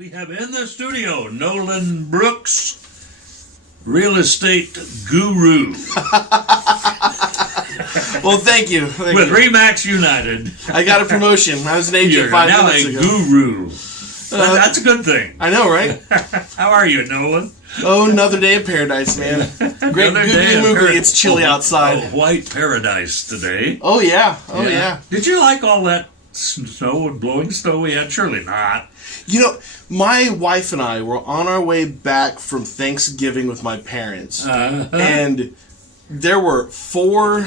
We have in the studio Nolan Brooks, real estate guru. Well, thank you. With Remax United. I got a promotion. I was an agent You're 5 now minutes a ago. guru. That's a good thing. I know, right? How are you, Nolan? Oh, another day of paradise, man. Great Another day googly of moogly. It's chilly outside. White paradise today. Oh, yeah. Oh, yeah. Did you like all that snow and blowing snow we had? Surely not. You know, my wife and I were on our way back from Thanksgiving with my parents. And there were 4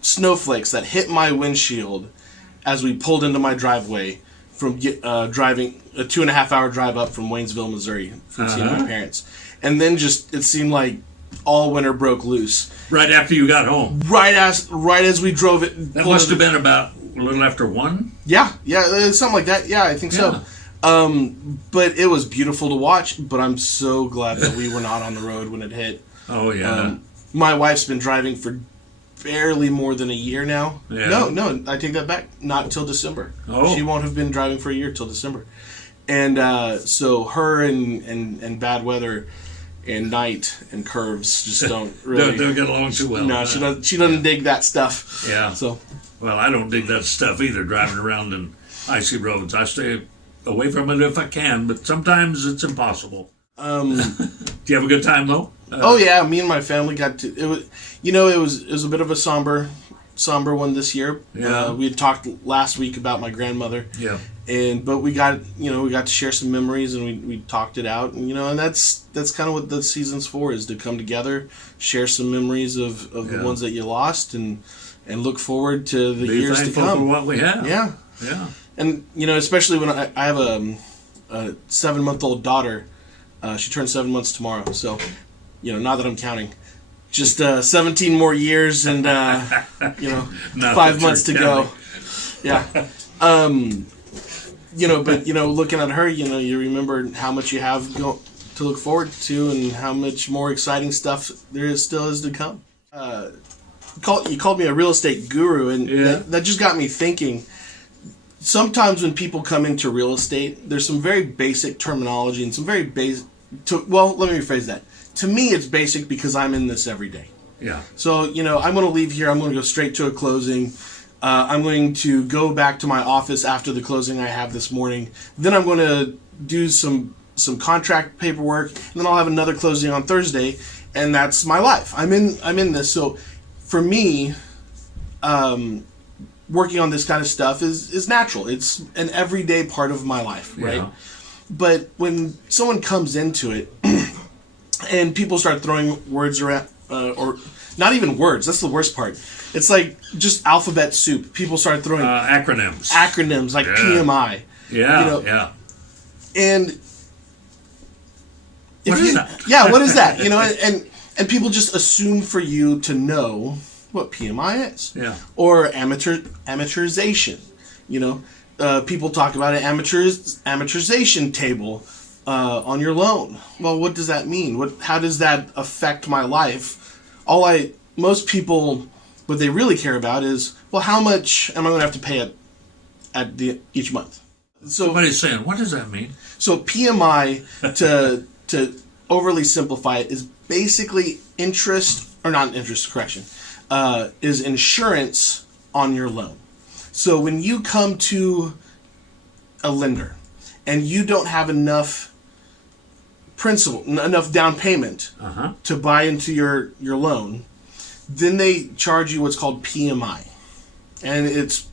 snowflakes that hit my windshield as we pulled into my driveway from driving a 2.5-hour drive up from Waynesville, Missouri, from seeing my parents. And then just, it seemed like all winter broke loose. Right after you got home. Right as we drove it. That must have been about a little after 1? Yeah, something like that. Yeah, I think so. But it was beautiful to watch, but I'm so glad that we were not on the road when it hit. Oh, yeah. My wife's been driving for barely more than a year now. Yeah. No, I take that back. Not till December. Oh. She won't have been driving for a year till December. And so her and bad weather and night and curves just don't really... don't get along too well. No, she doesn't dig that stuff. Yeah. So. Well, I don't dig that stuff either, driving around in icy roads. I stay away from it if I can, but sometimes it's impossible. Do you have a good time, though? Oh yeah, me and my family got to. It was a bit of a somber one this year. Yeah. We had talked last week about my grandmother. Yeah. But we got to share some memories, and we talked it out, and that's kind of what the season's for, is to come together, share some memories of the ones that you lost, and look forward to the years to come. For what we have. Yeah. Yeah. And especially when I have a 7-month-old daughter. She turns 7 months tomorrow, so not that I'm counting. Just 17 more years and 5 months to go. Yeah. But looking at her, you remember how much you have to look forward to, and how much more exciting stuff there still is to come. You called me a real estate guru, and that just got me thinking. Sometimes when people come into real estate, there's some very basic terminology and some very basic... Well, let me rephrase that. To me, it's basic because I'm in this every day. Yeah. So, I'm going to leave here. I'm going to go straight to a closing. I'm going to go back to my office after the closing I have this morning. Then I'm going to do some contract paperwork, and then I'll have another closing on Thursday, and that's my life. I'm in this. So, for me... working on this kind of stuff is natural. It's an everyday part of my life, right? Yeah. But when someone comes into it and people start throwing words around, or not even words, that's the worst part. It's like just alphabet soup. People start throwing acronyms like PMI. Yeah, yeah. And what is that? Yeah, what is that? And people just assume for you to know what PMI is. Yeah. Or amateurization. People talk about an amateurization table on your loan. Well, what does that mean? How does that affect my life? Most people, what they really care about is, well, how much am I going to have to pay each month? So somebody's saying, what does that mean? So PMI, to overly simplify it, is basically is insurance on your loan. So when you come to a lender and you don't have enough down payment to buy into your loan, then they charge you what's called PMI. And it's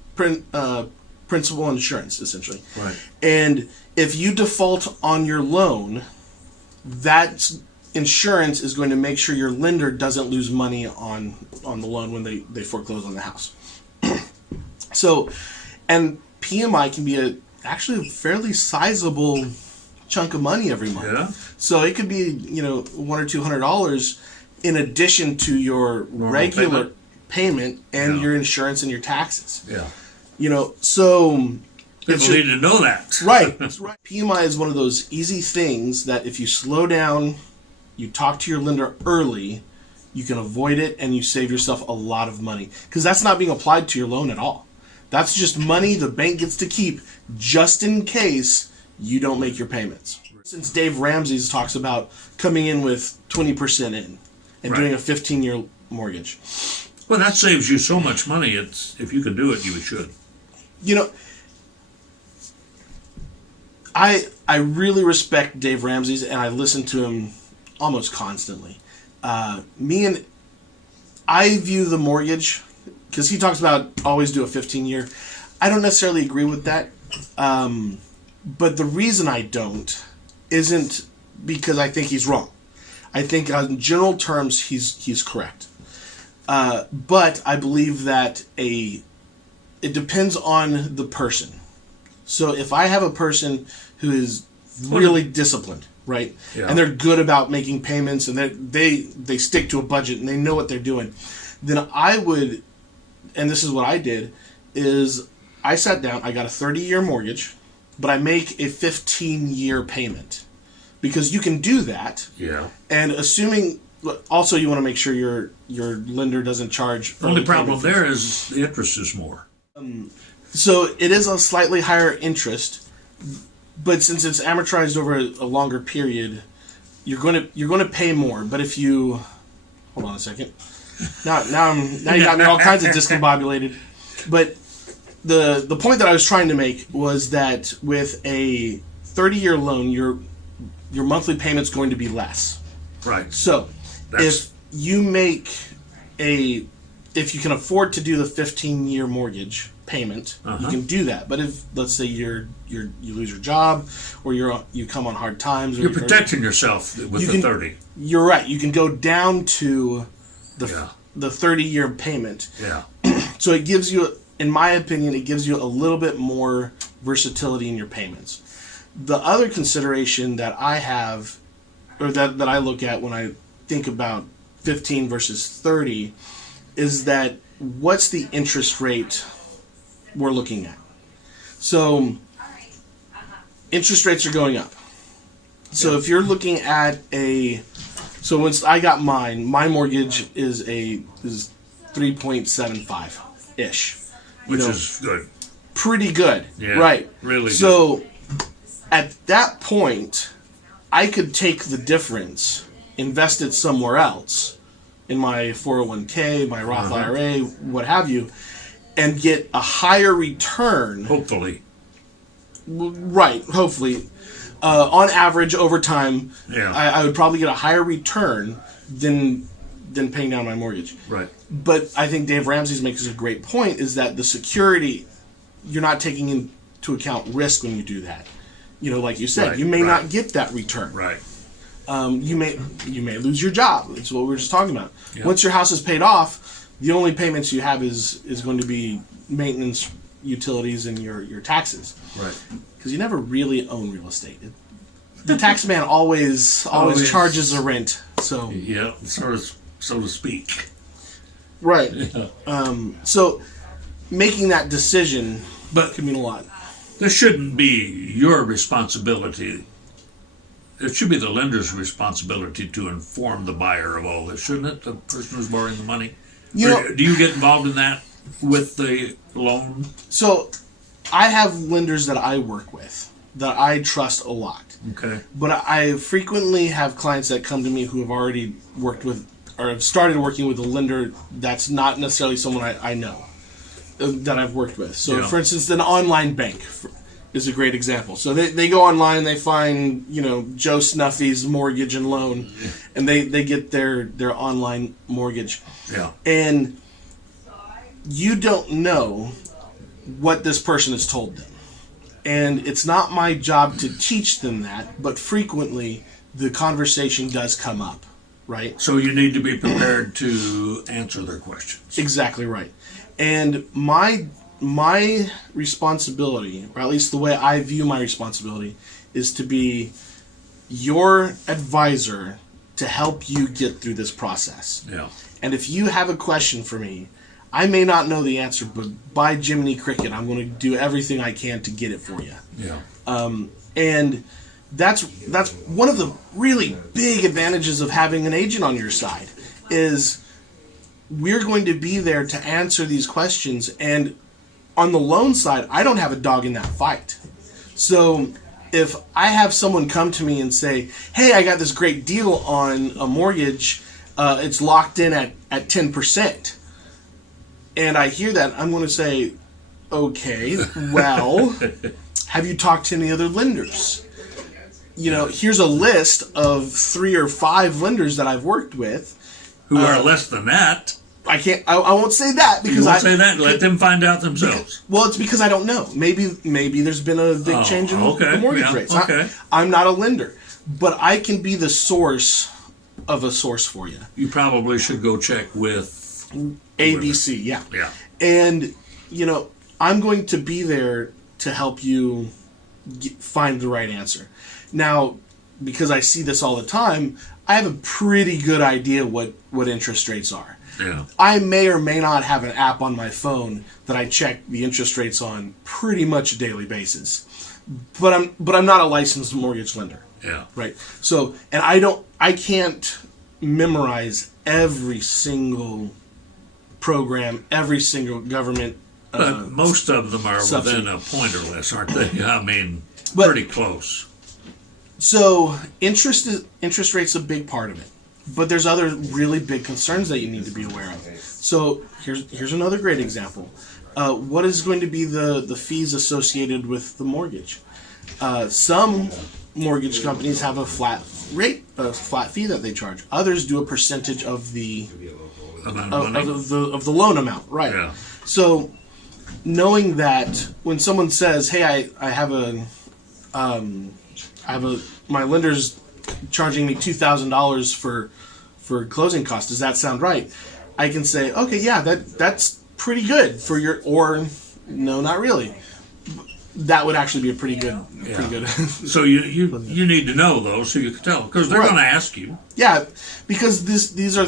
principal insurance, essentially. Right. And if you default on your loan, that's insurance is going to make sure your lender doesn't lose money on the loan when they foreclose on the house. So, and PMI can be actually a fairly sizable chunk of money every month. Yeah. So it could be $100 or $200 in addition to your regular payment and your insurance and your taxes. Yeah. So people need to know that. Right. That's right. PMI is one of those easy things that if you slow down, you talk to your lender early, you can avoid it, and you save yourself a lot of money. Because that's not being applied to your loan at all. That's just money the bank gets to keep just in case you don't make your payments. Since Dave Ramsey talks about coming in with 20% in and Right. doing a 15-year mortgage. Well, that saves you so much money. It's if you can do it, you should. You know, I really respect Dave Ramsey's, and I listen to him almost constantly. I view the mortgage, because he talks about always do a 15-year. I don't necessarily agree with that. But the reason I don't isn't because I think he's wrong. I think in general terms he's correct. But I believe that it depends on the person. So if I have a person who is really disciplined, right, Yeah. and they're good about making payments, and they stick to a budget and they know what they're doing, then I would, and this is what I did, is I sat down, I got a 30-year mortgage, but I make a 15-year payment. Because you can do that. Yeah. And assuming, also you want to make sure your lender doesn't charge. The only problem there is the interest is more. So it is a slightly higher interest, but since it's amortized over a longer period, you're going to pay more. But if you hold on a second, now you got me all kinds of discombobulated. But the point that I was trying to make was that with a 30-year loan, your monthly payment's going to be less. Right. So if you if you can afford to do the 15-year mortgage payment, you can do that. But if, let's say you lose your job, or you come on hard times, or you're protecting yourself with the 30. You're right. You can go down to the 30-year payment. Yeah. So it gives you, in my opinion, it gives you a little bit more versatility in your payments. The other consideration that I have, or that I look at when I think about 15 versus 30, is that what's the interest rate we're looking at? So interest rates are going up. So if you're looking at so once I got my mortgage is 3.75 ish, Which is good. pretty good, Yeah, right? really good. So at that point, I could take the difference, invest it somewhere else, in my 401k, my Roth IRA, what have you, and get a higher return. Hopefully. Right, hopefully. On average, over time, Yeah. I would probably get a higher return than paying down my mortgage. Right. But I think Dave Ramsey makes a great point, is that the security, you're not taking into account risk when you do that. You know, like you said, Right, you may right. not get that return. Right. You may lose your job. That's what we were just talking about. Yeah. Once your house is paid off, the only payments you have is going to be maintenance, utilities, and your taxes. Right. Because you never really own real estate. The tax man always charges a rent. So Yeah, so to speak. right. Yeah. So making that decision But can mean a lot. this shouldn't be your responsibility. It should be the lender's responsibility to inform the buyer of all this, shouldn't it? The person who's borrowing the money. You know, Do you get involved in that with the loan? so I have lenders that I work with that I trust a lot. Okay. But I frequently have clients that come to me who have already worked with or have started working with a lender that's not necessarily someone I know that I've worked with. So, Yeah. for instance, an online bank is a great example. So they go online, they find, Joe Snuffy's mortgage and loan, and they get their online mortgage. Yeah. And you don't know what this person has told them. And it's not my job to teach them that, but frequently the conversation does come up, right? So you need to be prepared to answer their questions. Exactly right. And my responsibility, or at least the way I view my responsibility, is to be your advisor to help you get through this process. Yeah. And if you have a question for me, I may not know the answer, but by Jiminy Cricket, I'm going to do everything I can to get it for you. Yeah. And that's one of the really big advantages of having an agent on your side, is we're going to be there to answer these questions. And on the loan side, I don't have a dog in that fight. So if I have someone come to me and say, hey, I got this great deal on a mortgage, it's locked in at 10%, and I hear that, I'm going to say, okay, well, have you talked to any other lenders? You know, here's a list of 3 or 5 lenders that I've worked with. Who are less than that. I can't. I won't say that because You won't say that. Let them find out themselves. Well, it's because I don't know. Maybe there's been a big change in the mortgage rates. Okay. I'm not a lender, but I can be the source of a source for you. You probably should go check with ABC. Yeah. Yeah. And you know, I'm going to be there to help you find the right answer. Now, because I see this all the time, I have a pretty good idea what interest rates are. Yeah. I may or may not have an app on my phone that I check the interest rates on pretty much a daily basis. But I'm not a licensed mortgage lender. Yeah. Right. So, and I can't memorize every single program, every single government. But most of them are subsidy. within a point or less, aren't they? I mean, But- pretty close. So interest rate's a big part of it, but there's other really big concerns that you need to be aware of. So here's another great example. What is going to be the fees associated with the mortgage? Some mortgage companies have a flat rate, a flat fee that they charge. Others do a percentage of the Amount of money. of the loan amount, right? Yeah. So knowing that when someone says, "Hey, I have my lender's charging me $2,000 for closing costs. Does that sound right?" I can say, "Okay, yeah, that's pretty good for your," or no, not really. That would actually be a pretty good. So you need to know those so you can tell because they're Right. going to ask you. Yeah, because these are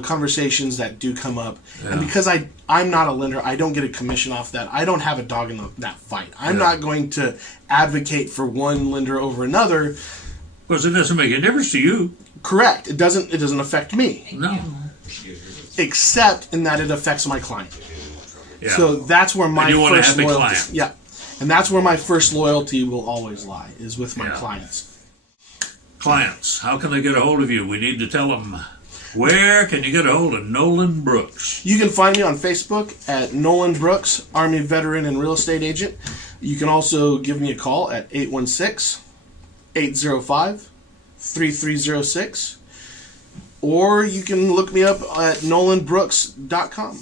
conversations that do come up, and because I'm not a lender, I don't get a commission off that. I don't have a dog in that fight. I'm not going to advocate for one lender over another. Because it doesn't make a difference to you. Correct. It doesn't affect me, No. except in that it affects my client. Yeah. So that's where my And you want a first happy loyalty. client. Yeah, and that's where my first loyalty will always lie, is with my Yeah. clients. Clients, how can they get a hold of you? We need to tell them. Where can you get a hold of Nolan Brooks? You can find me on Facebook at Nolan Brooks, Army veteran and real estate agent. You can also give me a call at 816-805-3306. Or you can look me up at nolanbrooks.com.